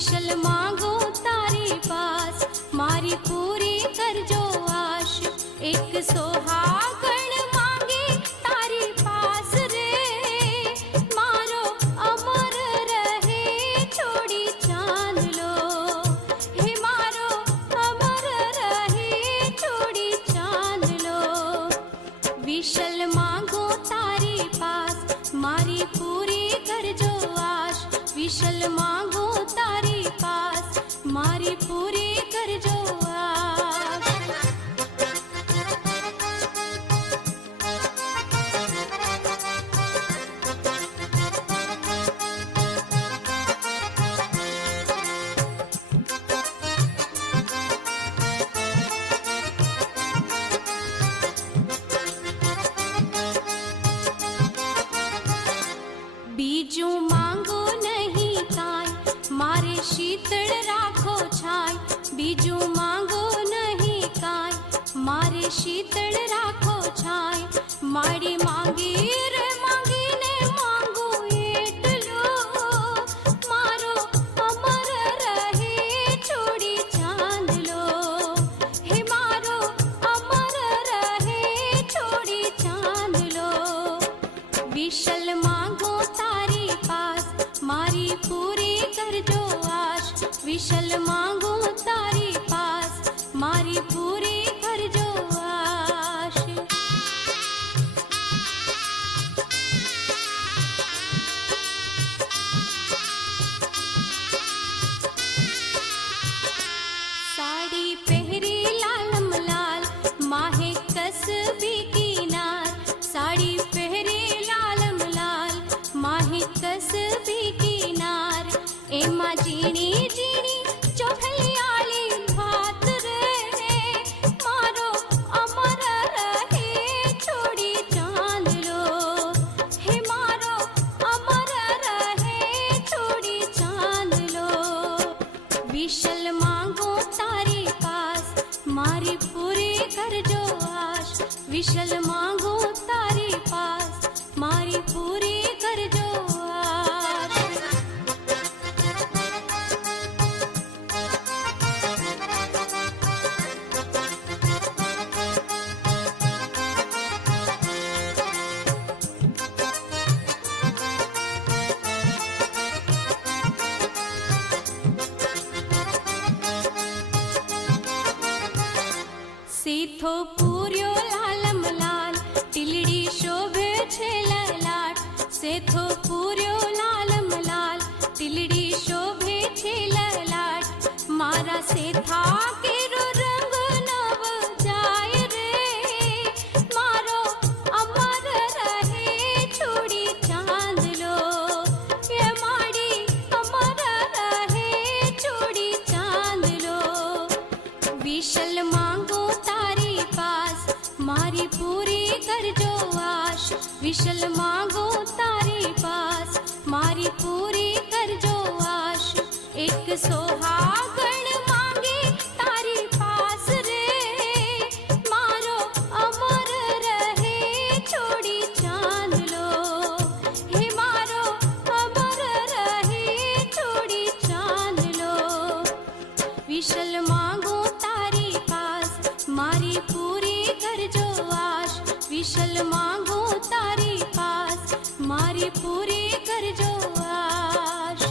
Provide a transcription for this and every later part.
વિશલ માંગો તારી પાસ, મારી પૂરી કરજો આશ. એક સોહાગણ માંગે તારી પાસ રે, મારો અમર રહે છોડી ચાંદલો. હે મારો અમર રહે છોડી ચાંદલો. વિશલ માંગો તારી પાસ, મારી પૂરી કરજો આશ. વિશલ માંગો તારી પાસ, મારી પૂરી કરજો આશ. બીજું માંગો નહીં કાંઈ, મારે શીતળ રાખો છાય. બીજું માંગો નહીં કાંઈ, મારે શીતળ રાખો છાય. મારી માંગી રે માંગીને માંગુ એટલો, મારો અમર રહે છોડી ચાંદલો. હે મારો અમર રહે છોડી ચાંદલો. વિશલ માંગો તારી પાસ, મારી પૂરી કરજો આશ. વિશલ માંગો તારી પાસ, મારી પૂરી કરજો આશ. સાડી પહેરી લાલમ લાલ, માહે કસબી કિનાર. સાડી પહેરી લાલમ લાલ, માહે કસબી કિનાર. એમાં ઝીણી ઝીણી ચોખલિયાળી ભાત રે, મારો અમર રહે છોડી ચાંદલો. હે મારો અમર રહે છોડી ચાંદલો. વિશલ માંગો તારી પાસ, મારી પૂરી કરજો આશ. વિશલ માંગો તારી પાસ, મારી પૂરી કરજો આશ. સીથો પૂર્યો લાલમ લાલ, ટીલડી શોભે છે લલાટ. સેથો પૂર્યો લાલમ લાલ, ટીલડી શોભે છે લલાટ. મારા સેથા કેરો રંગ નવ જાય રે, મારો અમર રહે છોડી ચાંદલો. એ મારી અમર રહે છોડી ચાંદલો. વિશલ માંગો તારી પાસ, મારી પૂરી કરજો આશ. વિશલ માંગો તારી પાસ, મારી પૂરી કરજો આશ. એક સોહાગણ માંગે તારી પાસ રે, મારો અમર રહે છોડી ચાંદલો. હે મારો અમર રહે છોડી ચાંદલો. વિશલ માંગો તારી પાસ, મારી પૂરી કરજો આશ. વિશલ માંગો તારી પાસ, મારી પૂરી કરજો આશ.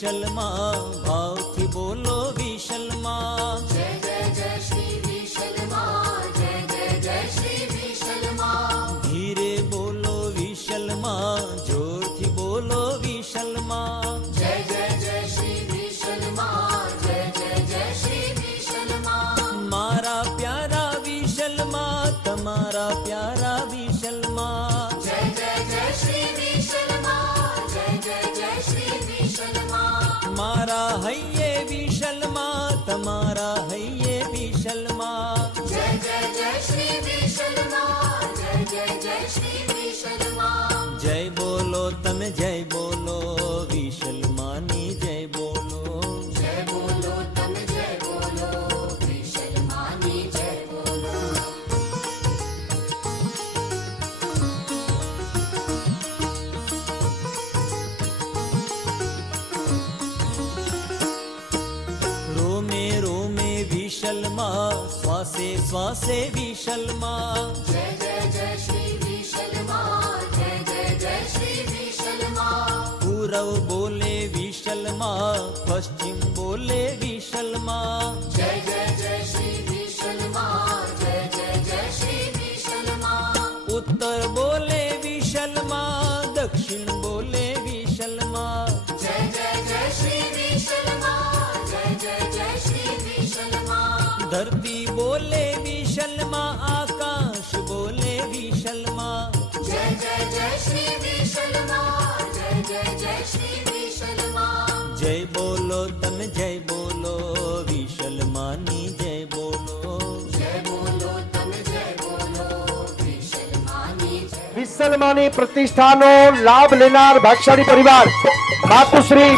વિશલમાં ભાવથી બોલો વિશલમાં જય જય જય શ્રી વિશલમાં જય જય જય શ્રી વિશલમાં ધીરે બોલો વિશલમાં જોરથી બોલો વિશલમાં જય જય જય શ્રી વિશલમાં જય જય જય શ્રી વિશલમાં મારા પ્યારા વિશલમાં તમારા પ્યારા વિશલમાં જય જય જય શ્રી વિશલમાં જય જય જય શ્રી વિશલમાં મારા હૈયે વિશલમાં તમારા હૈયે વિશલમાં જય જય જય શ્રી વિશલમાં જય જય જય શ્રી વિશલમાં જય બોલો તમે જય બોલો વિશલમાની જય બોલો જય બોલો તમે જય બોલો વિશલમાની જય બોલો રોમે રોમે વિશલમાં શ્વાસે શ્વાસે વિશલમાં જય જય જય શ્રી વિશલમાં જય જય જય શ્રી વિશલમાં પૂરવ બોલે વિશલમાં પશ્ચિમ બોલે વિશલમાં જય જય જય શ્રી વિશલમાં જય જય જય શ્રી વિશલમાં ઉત્તર બોલે વિશલમાં દક્ષિણ બોલે વિશલમાં જય જય જય શ્રી વિશલમાં જય જય જય શ્રી વિશલમાં ધરતી બોલે વિશલમાં આકાશ બોલે વિશલમાં જય જય જય શ્રી વિશલમાં જય જય જય શ્રી વિશલમાં જય બોલો તમે જય બોલો વિશલમાની જય બોલો જય બોલો તમે જય બોલો વિશલમાની જય વિશલમાની પ્રતિષ્ઠાનો લાભ લેનાર ભાગશાળી પરિવાર માતુશ્રી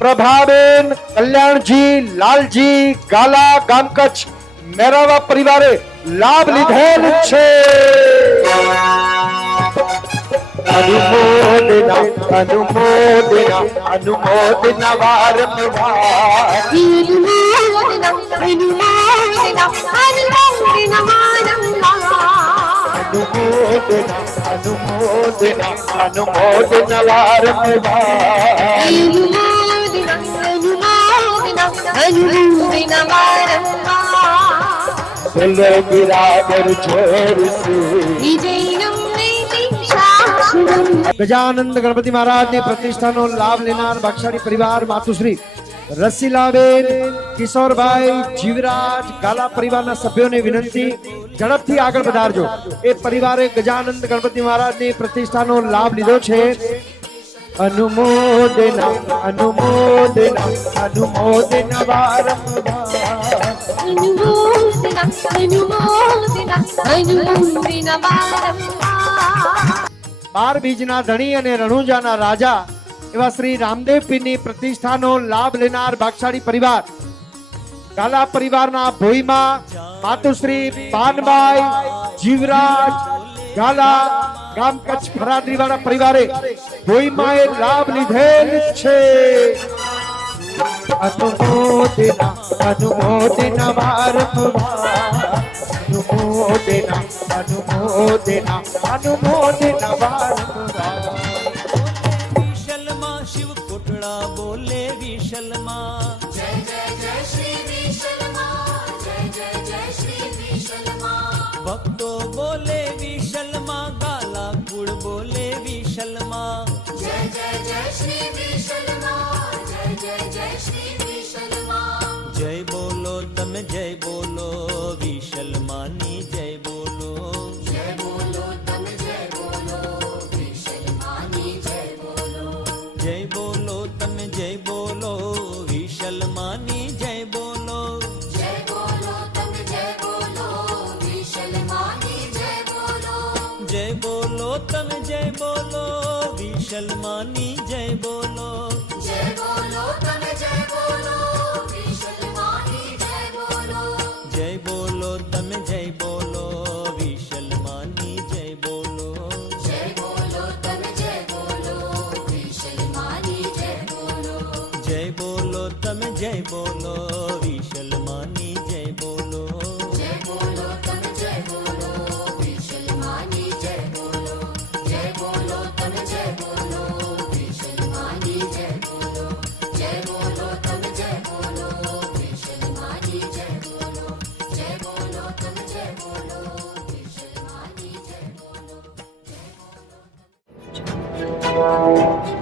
પ્રભાબેન કલ્યાણજી લાલજી ગાલા ગામ કચ્છ મેરાવા પરિવારે લાભ લીધેલ છે. અનુમોદના અનુમોદના અનુમોદના વારંવાર અનુમોદના અનુમોદના અનુમોદના વારંવાર બોલો બિરાબર જોરથી ગજાનંદ ગણપતિ મહારાજની પ્રતિષ્ઠાનો લાભ લેનાર ભાગશાળી પરિવાર માતુશ્રી રસીલાબેન કિશોરભાઈ જીવરાજ ગાલા પરિવારના સભ્યોને વિનંતી ઝડપથી આગળ વધારજો. એ પરિવારે ગજાનંદ ગણપતિ મહારાજની પ્રતિષ્ઠાનો લાભ લીધો છે. અનુમોદના અનુમોદના અનુમોદના વારંવાર બાર બીજના ધણી અને રણુજાના રાજા એવા શ્રી રામદેવ પીરની પ્રતિષ્ઠાનો લાભ લેનાર ભાગશાળી પરિવાર ગાલા પરિવારના ભોઈમાં માતુશ્રી પાનબાઈ જીવરાજ ગાલા ગામ કચ્છ ફરાદરીવાળા પરિવારે ભોઈમાએ લાભ લીધેલ છે. અનુમોદના અનુમોદના વારંવાર અનુમોદના અનુમોદના અનુમોદના વારંવાર વિશલમાં શિવ કોટડા બોલે વિશલમાં જય જય જય શ્રી વિશલમાં જય જય જય શ્રી વિશલમાં ભક્તો બોલે વિશલમાં ગાલા કુળ બોલે વિશલમાં જય જય જય શ્રી વિશલમાં જય જય જય શ્રી વિશલમાં જય બોલો તમે જય બોલો વિશલમાની જય બોલો જય બોલો તમે જય બોલો વિશલમાની જય બોલો જય બોલો તમે જય બોલો વિશલમાની જય બોલો જય બોલો તમે જય બોલો વિશલમાની જય બોલો જય બોલો તમે જય બોલો વિશલમાની જય બોલો જય બોલો તમે જય બોલો વિશલમાની જય બોલો જય બોલો તમે જય બોલો વિશલમાની જય બોલો જય બોલો તમે જય બોલો વિશલમાની જય બોલો જય બોલો તમે જય બોલો વિશલમાની જય બોલો જય બોલો તમે જય બોલો વિશલમાની જય બોલો જય બોલો તમે જય બોલો વિશલમાની જય છે